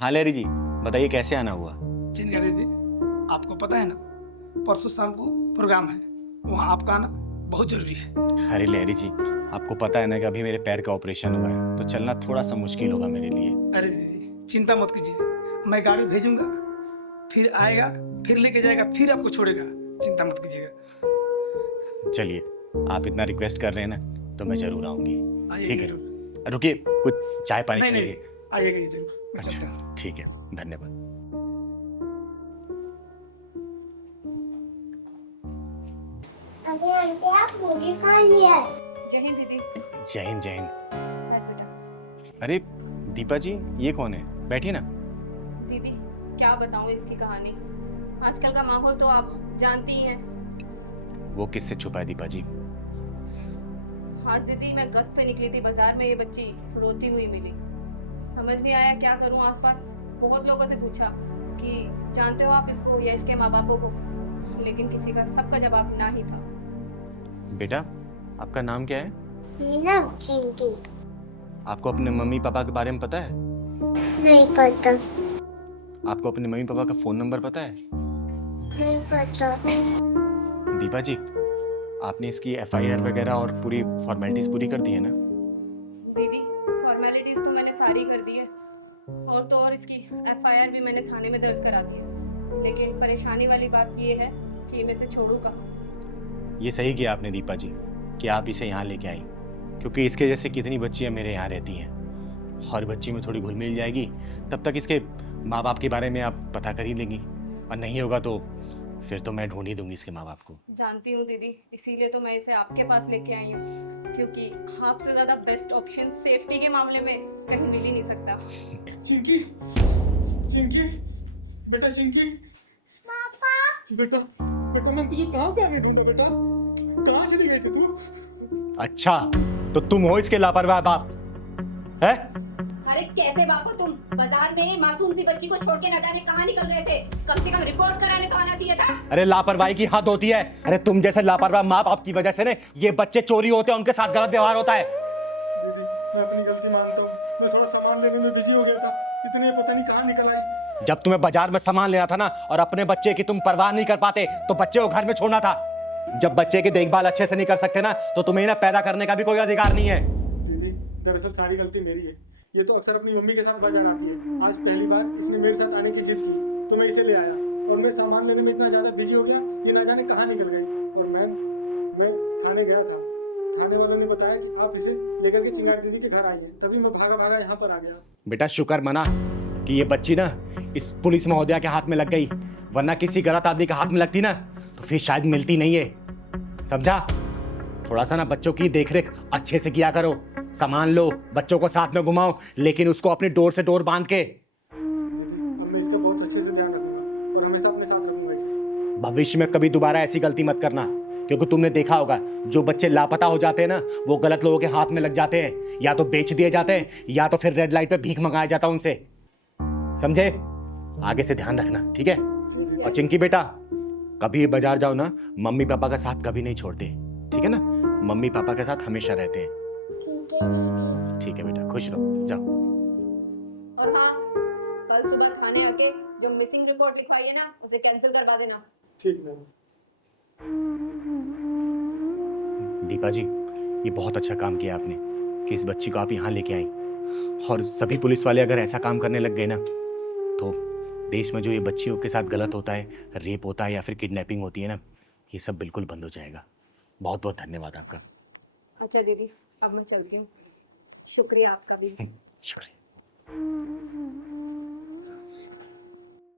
हाँ लहरी जी, बताइए कैसे आना हुआ? चिंगारी दीदी, आपको पता है ना, परसों शाम को प्रोग्राम है, वहाँ आपका आना बहुत जरूरी है। अरे लहरी जी, आपको पता है ना कि अभी मेरे पैर का ऑपरेशन हुआ है, तो चलना थोड़ा सा मुश्किल होगा मेरे लिए। अरे दीदी चिंता मत कीजिए, मैं गाड़ी भेजूंगा, फिर आएगा, फिर लेके जाएगा, फिर आपको छोड़ेगा। चिंता मत कीजिएगा। चलिए, आप इतना रिक्वेस्ट कर रहे हैं ना, तो मैं जरूर आऊंगी। ठीक आइएगा है, जरूर। रुकिए, कुछ चाय पानी नहीं पी नहीं लीजिए। आइएगा ये जरूर, मैं चलता हूँ। अच्छा ठीक है, धन्यवाद। अरे आंटी आप मुझे कहाँ लिया है? जय हिंद दीदी। जय हिंद जय हिंद। हाय बेटा। अरे दीपा जी, ये कौन है? बैठिए ना। दीदी क्या बताऊँ इसकी कहानी, आजकल का माहौल तो आप जानती ही हैं। वो किससे छुपा है दीपा जी? आज दीदी मैं गश्त पे निकली थी बाजार में, ये बच्ची रोती हुई मिली। समझ नहीं आया क्या करूँ, आसपास बहुत लोगों से पूछा कि जानते हो आप इसको या इसके माँ बापों को, लेकिन किसी का सबका जवाब ना ही था। बेटा, आपका नाम क्या है? मीना चिंकी। आपको अपने मम्मी पापा के बारे में पता है? नहीं पता। आपको अपने मम्मी पापा का फोन नंबर पता है? नहीं पता। दीपा जी, आपने इसकी एफआईआर वगैरह और पूरी फॉर्मेलिटीज पूरी कर दी है ना? दीदी फॉर्मेलिटीज तो मैंने सारी कर दी है, और तो और इसकी एफआईआर भी मैंने थाने में दर्ज करा दी है, लेकिन परेशानी वाली बात ये है कि मैं इसे छोड़ूं कहाँ। ये सही किया आपने दीपा जी कि आप इसे यहाँ लेके आई, क्योंकि इसके जैसे कितनी बच्चियाँ मेरे यहाँ रहती हैं। हर बच्ची में थोड़ी घुल मिल जाएगी, तब तक इसके माँ बाप के बारे में आप पता कर ही लेंगी, और नहीं होगा तो फिर तो मैं ढूंढ ही दूंगी इसके माँ बाप को। जानती हूँ दीदी, इसीलिए तो मैं इसे आपके पास लेके आई हूँ, क्योंकि आपसे ज़्यादा बेस्ट ऑप्शन सेफ्टी के मामले में कहीं मिल ही नहीं सकता। चिंकी, चिंकी, बेटा चिंकी। पापा। बेटा, बेटा मैं तुझे कहाँ पे आने ढूंढा बेटा? कहाँ चली गई थी तू? अच्छा, तो तुम हो इसके लापरवाह बाप है? अरे कैसे बापू तुम बाजार में मासूम सी बच्ची को छोड़ के न जाने कहाँ निकल गए थे? कम से कम रिपोर्ट कराने तो आना चाहिए था। अरे लापरवाही की हद होती है। अरे तुम जैसे लापरवाह माँ बाप की वजह से ना ये बच्चे चोरी होते हैं, उनके साथ गलत व्यवहार होता है। दीदी मैं अपनी गलती मानता हूँ, मैं थोड़ा सामान लेने में बिजी हो गया था, इतने पता नहीं कहाँ निकल आई। जब तुम्हें बाजार में सामान लेना था ना और अपने बच्चे की तुम परवाह नहीं कर पाते, तो बच्चे को घर में छोड़ना था। जब बच्चे की देखभाल अच्छे से नहीं कर सकते ना, तो तुम्हें ना पैदा करने का भी कोई अधिकार नहीं है। दीदी दरअसल सारी गलती मेरी है, ये तो अक्सर अपनी मम्मी के साथ बाजार आती है। आज पहली बार इसने मेरे साथ आने की जिद की, तो मैं इसे ले आया, और मैं सामान लेने में इतना ज्यादा बिजी हो गया कि ना जाने कहाँ निकल गई। और मैं थाने गया था, थाने वालों ने बताया कि आप इसे लेकर के चिंगारी दीदी के घर आई हैं, तभी मैं भागा भागा यहाँ पर आ गया। बेटा शुक्र मना कि ये बच्ची ना इस पुलिस महोदया के हाथ में लग गई, वरना किसी गलत आदमी के हाथ में लगती ना तो फिर शायद मिलती नहीं है। समझा? थोड़ा सा ना बच्चों की देखरेख अच्छे से किया करो, सामान लो, बच्चों को साथ में घुमाओ, लेकिन उसको अपनी डोर से डोर बांध के। अब मैं इसका बहुत अच्छे से ध्यान रखूंगा और हमेशा अपने साथ रखूंगा इसे। भविष्य में कभी दोबारा ऐसी गलती मत करना, क्योंकि तुमने देखा होगा जो बच्चे लापता हो जाते हैं ना, वो गलत लोगों के हाथ में लग जाते हैं, या तो बेच दिए जाते हैं या तो फिर रेड लाइट पे भीख मंगाया जाता है उनसे। समझे? आगे से ध्यान रखना, ठीक है? और चिंकी बेटा, कभी बाजार जाओ ना, मम्मी पापा का साथ कभी नहीं छोड़ते, ठीक है ना? मम्मी पापा के साथ हमेशा रहते हैं। ठीक है दीदी। ठीक है बेटा, खुश रहो, जाओ। और हाँ, कल सुबह थाने आके जो मिसिंग रिपोर्ट लिखवाई है ना, उसे कैंसिल करवा देना। ठीक मैम। दीपा जी, ये बहुत अच्छा काम किया आपने कि इस बच्ची को आप यहाँ लेके आई, और सभी पुलिस वाले अगर ऐसा काम करने लग गए ना, तो देश में जो ये बच्चियों के साथ गलत होता है, रेप होता है या फिर किडनैपिंग होती है ना, ये सब बिल्कुल बंद हो जाएगा। बहुत बहुत धन्यवाद आपका। अच्छा दीदी, अब मैं चलती हूँ, शुक्रिया आपका भी। शुक्रिया।